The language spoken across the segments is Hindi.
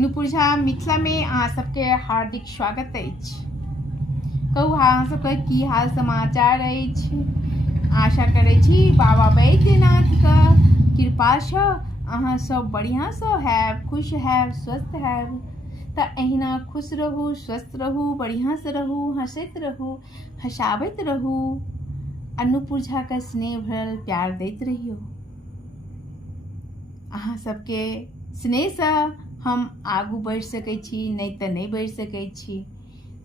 नुपुर झा मिथिला में अहाँ सबके हार्दिक स्वागत अछि। कहू अहाँ सबके की हाल समाचार अछि। आशा करै छी बाबा बैद्यनाथके कृपासँ अहाँ सब बढ़िआँसँ हैब, खुश हैब, स्वस्थ हैब। तऽ अहिना खुश रहू, स्वस्थ रहू, बढ़िआँसँ रहू, हँसैत रहू, हँसाबैत रहू आ नुपुर झाके स्नेह भरल प्यार दैत रहियौ। अहाँ सबके स्नेहसँ हम आगू बढ़ि सकै छी, नहीं तऽ नहीं बढ़ि सकै छी।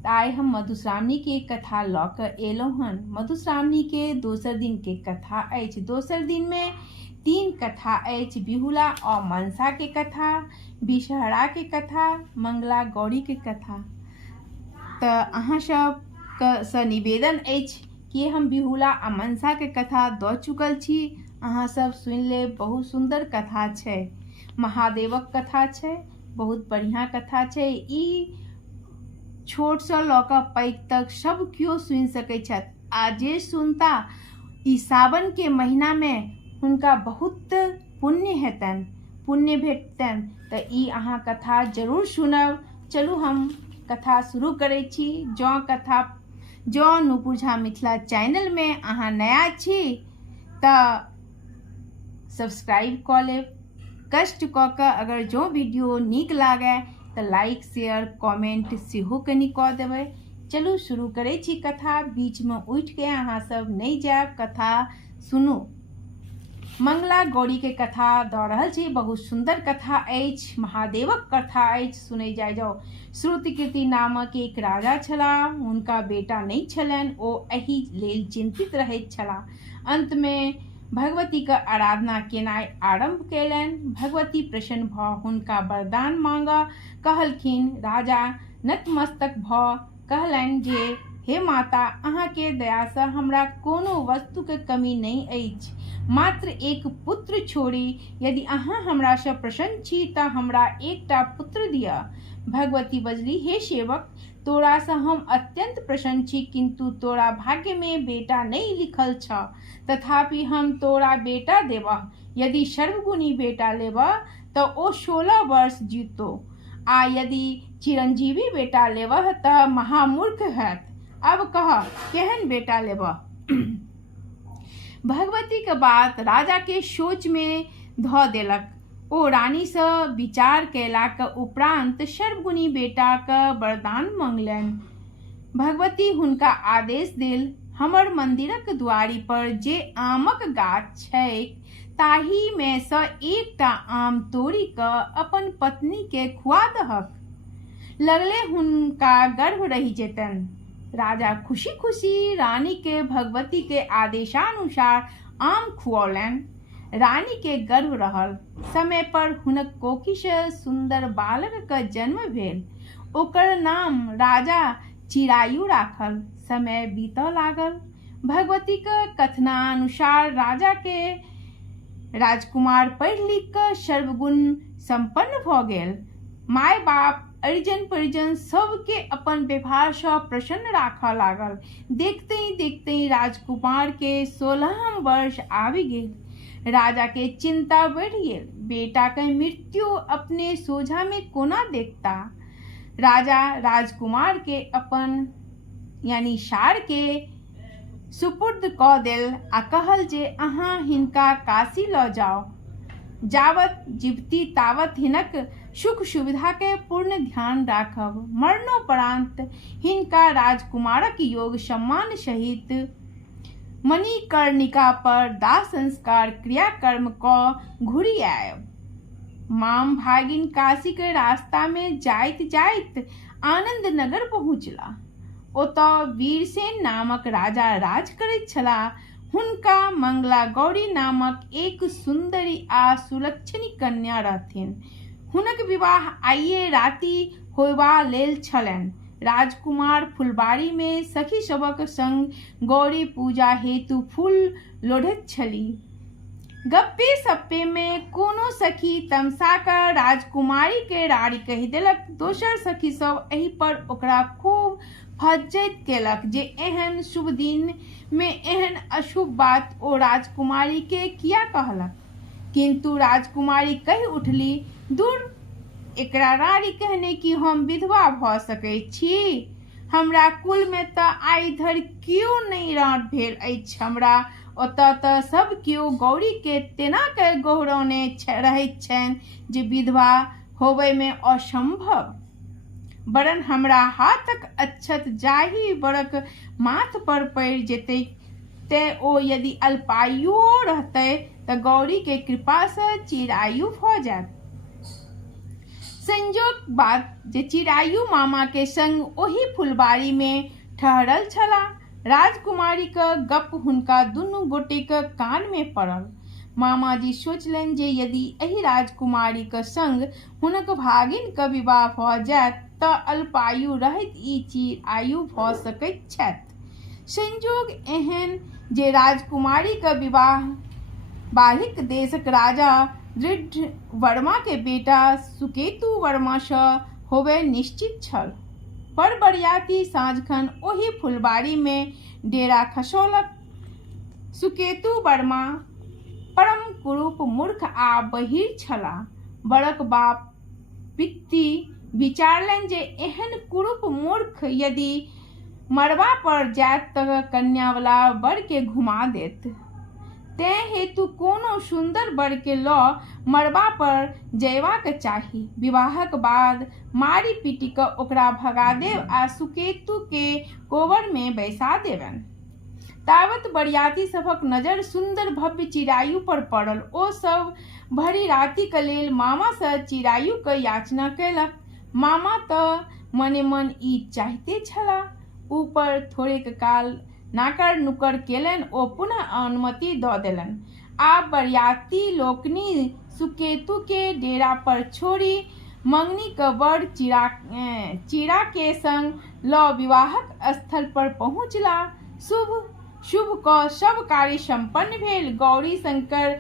तऽ आइ हम मधुश्रावणी के कथा लऽ कऽ एलहुँ हन। मधुश्रावणी के दोसर दिन के कथा अछि। दोसर दिन में 3 कथा अछि। बिहुला और मनसा के कथा, विषहरा के कथा, मंगला गौरी के कथा। तऽ अहाँ सबसँ निवेदन अछि कि हम बिहुला आ मनसा के कथा दऽ चुकल छी। अहाँ सब सुनि लेब, बहुत सुंदर कथा छै। महादेवक कथा छै, बहुत बढ़िया कथा छै। ई छोटसँ लऽ कऽ पैघ तक सब केओ सुनि सकै छथि। आ जे सुनता ई सावन के महीना में हुनका बहुत पुण्य हेतनि, पुण्य भेटतनि। तऽ ई अहाँ कथा जरूर सुनब। चलू हम कथा शुरू करै छी। जँ नुपुर झा मिथिला चैनल में अहाँ नया छी तऽ सब्सक्राइब कऽ लेब। कष्ट कऽ कऽ अगर जो वीडियो नीक लागे तऽ लाइक, शेयर, कमेंट सेहो कनि कऽ देबै। चलू शुरू करै छी कथा। बीच में उठि के अहाँ सब नहीं जायब, कथा सुनू। मंगला गौरी के कथा दऽ रहल छी। बहुत सुंदर कथा अछि, महादेवक कथा अछि। सुनै जाओ। श्रुतकीर्ति नामक एक राजा छलाह। हुनका बेटा नहीं छलनि। ओ एहि लेल चिंतित रहैत छलाह। अंत में भगवती के आराधना केनाइ आरंभ केलनि। भगवती प्रसन्न भऽ हुनका वरदान मांगऽ कहलखिन। राजा नतमस्तक भऽ कहलनि जे हे माता, अहाँ के दयासँ हमरा कोनो वस्तु के कमी नहीं अछि, मात्र एक पुत्र छोड़ी। यदि अहाँ हमरासँ प्रसन्न छी तऽ हमरा एकटा पुत्र दिअ। भगवती बजली, हे सेवक, तोरासँ हम अत्यंत प्रसन्न छी, किंतु तोरा भाग्य में बेटा नहीं लिखल छ। तथापि हम तोरा बेटा देबह। यदि सर्वगुणी बेटा लेबह तऽ ओ 16 वर्ष जीतो, आ यदि चिरंजीवी बेटा लेबह तऽ महामूर्ख हैत। अब कह केहन बेटा लेबह। भगवती के बात राजा के सोच में धऽ देलक। ओ रानी सँ विचार कयलाक उपरांत सर्वगुणी बेटा के वरदान मंगलनि। भगवती हुनका आदेश देल, हमर मंदिरक दुआरी पर जे आमक गाछ छैक ताही में सँ एकटा आम तोड़ि कऽ अपन पत्नी के खुआ दहक। लगले हुनका गर्भ रहि जेतनि। राजा खुशी खुशी रानी के भगवती के आदेशानुसार आम खुऔलनि। रानी के गर्भ रहल। समय पर हुनक कोखि से सुंदर बालक के जन्म भेल। ओकर नाम राजा चिरायु राखल। समय बीतऽ लागल। भगवती के कथनानुसार राजा के राजकुमार पढ़ि लिख कऽ सर्वगुण संपन्न भऽ गेल। माय बाप, परिजन सबके अपन व्यवहार सँ प्रसन्न राखऽ लागल। देखते राजकुमार के 16 वर्ष आबि गेल। राजा के चिंता बढ़ि गेल। बेटा के मृत्यु अपने सोझा में कोना देखता। राजा राजकुमार के अपन यानी सार के सुपुर्द कऽ देल आ कहल जे अहाँ हिनका काशी लऽ जाउ। जावत जीवती तावत हिनक सुख सुविधा के पूर्ण ध्यान राखब। मरणोपरांत हिनका राजकुमारक योग सम्मान सहित मणिकर्णिका पर दाह संस्कार क्रियाकर्म कऽ घुरि आयब। माम भागिन काशी के रास्ता में जाइत आनंद नगर पहुँचला। ओतऽ वीरसेन नामक राजा राज करैत छलाह। हुनका मंगला गौरी नामक एक सुंदरी आ सुलक्षणी कन्या रहथिन। हुनक विवाह आइए राति होयबा लेल छलनि। राजकुमार फुलबाड़ी में सखी सभक संग गौरी पूजा हेतु फूल लोढ़ैत छलीह। गप्पे सप्पे में कोनो सखी तमसा कऽ राजकुमारी के राड़ी कहि देलक। दोसर सखी सब एहि पर ओकरा खूब फज्झति केलक जे एहन शुभ दिन में एहन अशुभ बात ओ राजकुमारी के किया कहलक। किंतु राजकुमारी कहि उठली, दूर एकरा रानी कहने कि हम विधवा भ सकै छी। हमरा कुल में त आइ धरि कियो नहि राँट भेल अछि। हमरा ओतऽ तऽ सब कियो गौरी के तेना के गोहरौने रहैत छनि जे विधवा होबय में असंभव। वरन हमरा हाथक अक्षत जाहि बरक माथ पर पड़ि जेतै ते ओ यदि अल्पायुओ रहतै तऽ गौरी के कृपा से चिरायु भ जायत। संजोग बात जे चिरायु मामा के संग ओही फुलबाड़ी में ठहरल छलाह। राजकुमारी क गप हुनका दुनू गोटेक कान में पड़ल। मामाजी सोचलनि जे यदि एहि राजकुमारी क संग हुनक भागिन क विवाह भ जायत तऽ अल्पायु रहैत ई चिरायु भ सकैत छथि। संजोग एहन जे राजकुमारी क विवाह बालिक देशक राजा दृढ़ वर्मा के बेटा सुकेतु वर्मा सँ होबय निश्चित छल। पर बरियाती साँझखन ओही फुलबाड़ी में डेरा खसौलक। सुकेतु वर्मा परम कुरूप मूर्ख आ बहिर छलाह। बड़क बाप पित्ती विचारलनि जे एहन कुरूप मूर्ख यदि मरबा पर जायत तऽ कन्या वाला बर के घुमा देत। तें हेतु कोनो सुंदर बर के लऽ मरबा पर जयबाक चाही। विवाहक बाद मारि पीटि क ओकरा भगा देब आ सुकेतु के कोबर में बैसा देबनि। तावत बरियाती सभक नजर सुंदर भव्य चिरायु पर पड़ल। ओ सब भरि रातिक लेल मामा सँ चिरायु क याचना कयलक। मामा तऽ मने मन ई चाहते छलाह। ऊपर थोड़ेक काल नाकर नुकर केलनि ओ पुनः अनुमति दऽ देलनि। आब बरियाती लोकनि सुकेतु के डेरा पर छोड़ि मंगनी क बड़ चीरा के संग लऽ विवाहक स्थल पर पहुँचला। शुभ क सब कार्य संपन्न भेल। गौरी शंकर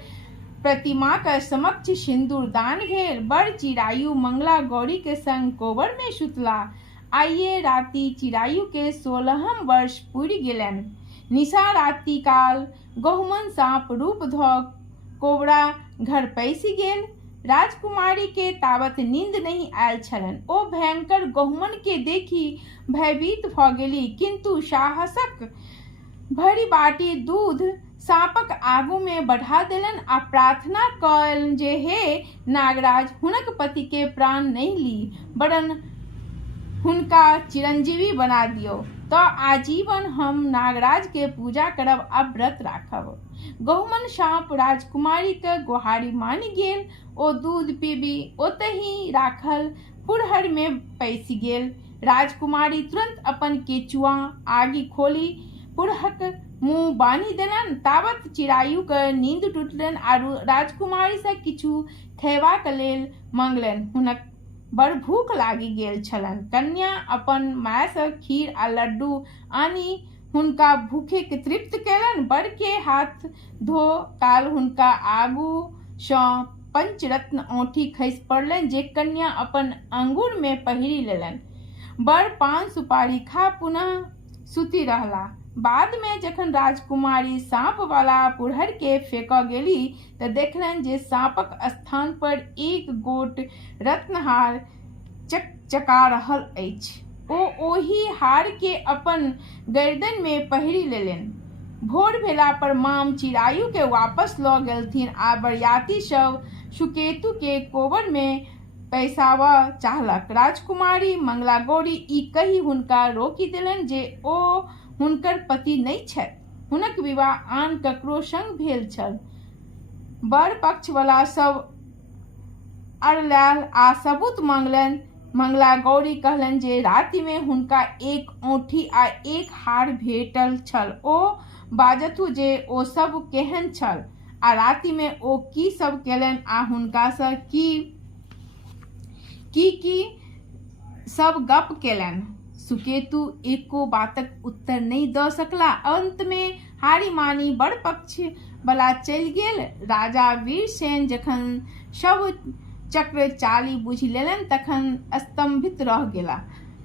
प्रतिमा के समक्ष सिंदूर दान भेल। बड़ चिरायु मंगला गौरी के संग कोबर में सुतला। आइये राति चिरायु के 16हम वर्ष पूरि गेलनि। निशा राति काल गहुमन साँप रूप धऽ कोबरा घर पैसि गेल। राजकुमारी के तावत नींद नहीं आयल छलनि। ओ भयंकर गहुमन के देखि भयभीत भ गेली, किंतु साहसक भरि बाटी दूध साँपक आगू में बढ़ा देलनि आ प्रार्थना कयलनि जे हे नागराज, हुनक पति के प्राण नहीं ली, वरन हुनका चिरंजीवी बना दियौ तऽ आजीवन हम नागराज के पूजा करब आ व्रत राखब। गहुमन साँप राजकुमारी के गुहारी मानि गेल। ओ दूध पीबी ओतहि राखल पुरहर में पैसि गेल। राजकुमारी तुरंत अपन केचुआ आगि खोली पुरहक मुँह बान्हि देलनि। तावत चिरायु के नींद टूटलनि आरु राजकुमारी से किछु खयबाक लेल मंगलनि। हुनक बड़ भूख लागि गेल छलनि। कन्या अपन माय से खीर आ लड्डू आनि हुनका भूखे के तृप्त केलनि। बड़ के हाथ धो काल हुनका आगू सँ पंचरत्न औंठी खसि पड़लनि जे कन्या अपन अंगूर में पहिरी लेलनि। बड़ पान सुपारी खा पुनः सुति रहला। बाद में जखन राजकुमारी साँप वाला पुरहर के फेंकऽ गेली तऽ देखलनि जे साँपक स्थान पर एक गोट रत्नहार चकचका रहल अछि। ओ ओहि हार के अपन गर्दन में पहिरी लेलनि। भोर भेला पर माम चिरायु के वापस लऽ गेलथिन आ बरियाती सब सुकेतु के कोबर में पैसाबऽ चाहलक। राजकुमारी मंगला गौरी ई कहि हुनका रोकि देलनि जे ओ हुनकर पति नहि छथि। हुनक विवाह आन ककरो संग भेल छल। बड़ पक्ष वाला सब अड़लायल आ सबूत मंगलनि। मंगला गौरी कहलनि जे राति में हुनका एक औंठी आ एक हार भेटल छल। ओ बाजथु जे ओ सब केहन छल आ राति में ओ की सब केलनि आ हुनका सँ की सब गप केलनि। सुकेतु एको बातक उत्तर नहीं दऽ सकला। अंत में हारी मानी बड़ पक्ष वाला चलि गेल। राजा वीरसेन जखन सब चक्र चाली बुझि लेलनि तखन स्तंभित रह गेला।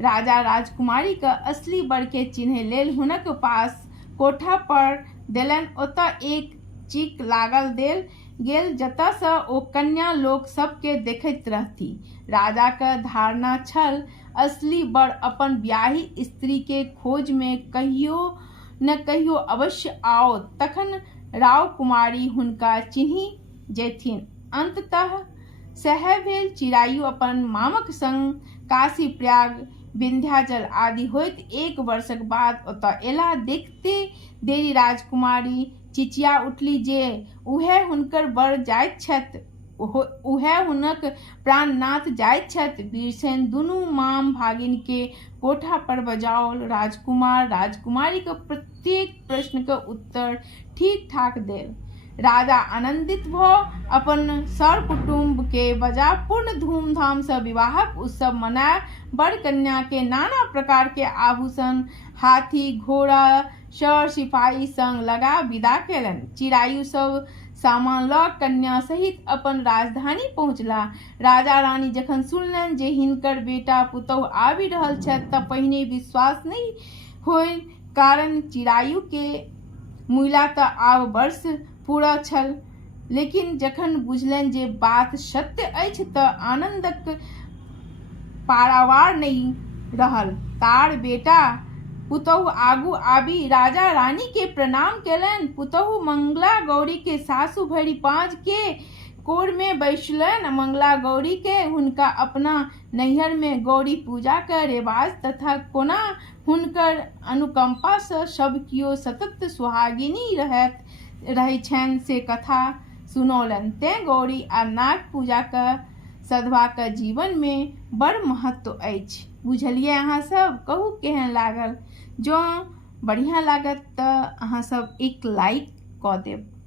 राजा राजकुमारी के असली बर के चिन्है लेल हुनक पास कोठा पर देलनि। ओतऽ एक चीक लागल देल गेल जतऽ सँ ओ कन्या लोक सबके देखैत रहती। राजाक धारणा छल असली बर अपन ब्याही स्त्री के खोज में कहियो न कहियो अवश्य आओत, तखन राव कुमारी हुनका चिन्हि जेथिन। अंततः सएह भेल। चिरायु अपन मामक संग काशी, प्रयाग, विंध्याचल आदि होइत 1 वर्षक बाद ओतऽ एला। देखते देरी राजकुमारी चिचिया उठली जे उहे हुनकर बर जाइत छथि, उहे हुनक प्राणनाथ जाइत छथि। वीरसेन दुनू माम भागिन के कोठा पर बजाओल। राजकुमार राजकुमारी के प्रत्येक प्रश्न के उत्तर ठीक ठाक देल। राजा आनंदित भऽ अपन सर कुटुम्ब के बजा पूर्ण धूमधाम सँ विवाहक उत्सव मनाय। बर कन्या के नाना प्रकार के आभूषण, हाथी घोड़ा, सर सिपाही संग लगा विदा केलनि। चिरायु सब सामान लऽ कन्या सहित अपन राजधानी पहुँचला। राजा रानी जखन सुनलनि जे हिनकर बेटा पुतौह आबि रहल छथि तऽ पहिने विश्वास नहि होइ, कारण चिरायु के मुइला तऽ आब वर्ष पूरा छल। लेकिन जखन बुझलनि जे बात सत्य अछि तऽ आनंदक पारावार नहि रहल। तार बेटा पुतौह आगू आबि राजा रानी के प्रणाम केलनि। पुतौह मंगला गौरी के सासु भरि पाँज के कोर में बैसलनि। मंगला गौरी के हुनका अपना नैहर में गौरी पूजा के रिवाज तथा कोना हुनकर अनुकंपा सँ सब कियो सतत सुहागिनी रहै छनि से कथा सुनौलनि। तें गौरी आ नाग पूजा के सधवा के जीवन में बड़ महत्व अछि। बुझलियै अहाँ सब? कहू केहन लागल। जँ बढ़िया लागत तऽ अहाँ सब एक लाइक कऽ देब।